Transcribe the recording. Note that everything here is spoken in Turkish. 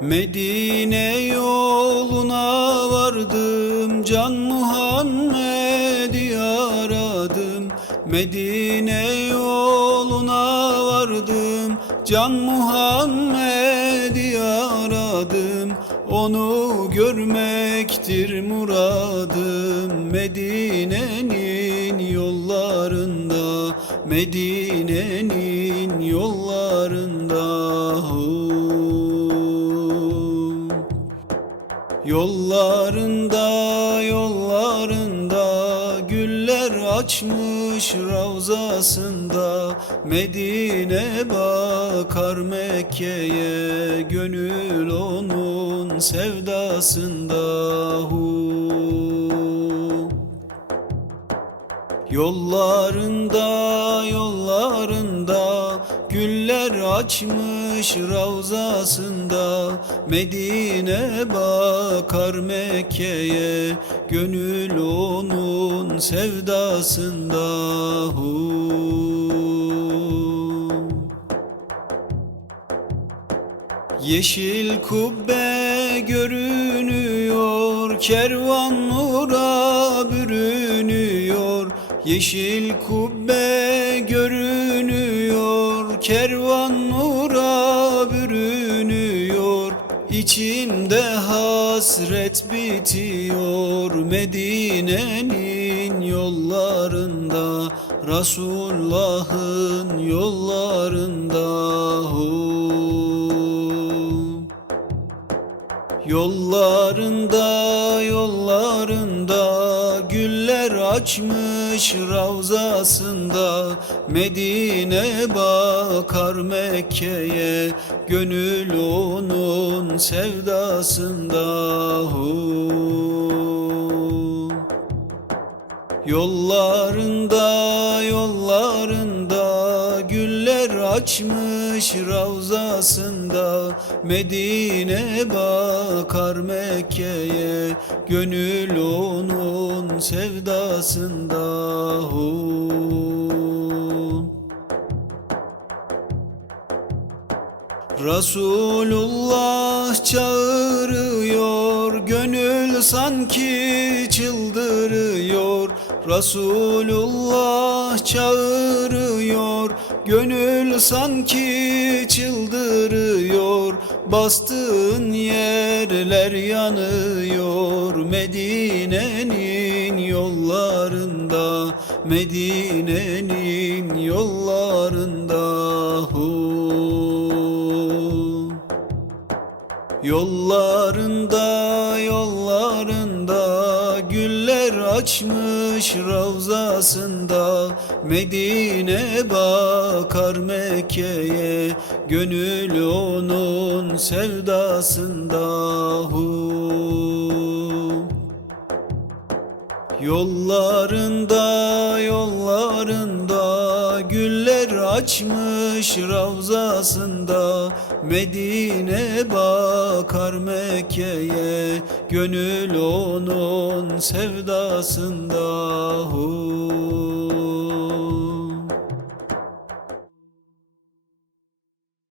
Medine yoluna vardım Can Muhammed'i aradım. Medine yoluna vardım Can Muhammed'i aradım. Onu görmektir muradım Medine'nin yollarında. Medine'nin yollarında Yollarında yollarında güller açmış ravzasında Medine bakar Mekke'ye gönül onun sevdasında hu. Yollarında yollarında güller açmış ravzasında Medine bakar Mekke'ye gönül onun sevdasında hu. Yeşil kubbe görünüyor, kervan nura bürünüyor. Yeşil kubbe görünüyor, kervan nura bürünüyor. İçimde hasret bitiyor Medine'nin yollarında Resulullah'ın yollarında. Yollarında yollarında güller açmış ravzasında Medine bakar Mekke'ye gönül onun sevdasında hu. Yollarında güller açmış ravzasında Medine bakar Mekke'ye gönül onun sevdasında hu. Resulullah çağırıyor Gönül sanki çıldırıyor Resulullah çağırıyor Gönül sanki çıldırıyor. Bastığın yerler yanıyor Medine'nin yollarında Medine'nin yollarında. Hu. Yollarında yollarında açmış ravzasında Medine bakar Mekke'ye gönül onun sevdasında hu. Yollarında yollarında güller açmış ravzasında Medine bakar Mekke'ye gönül onun sevdasında hu.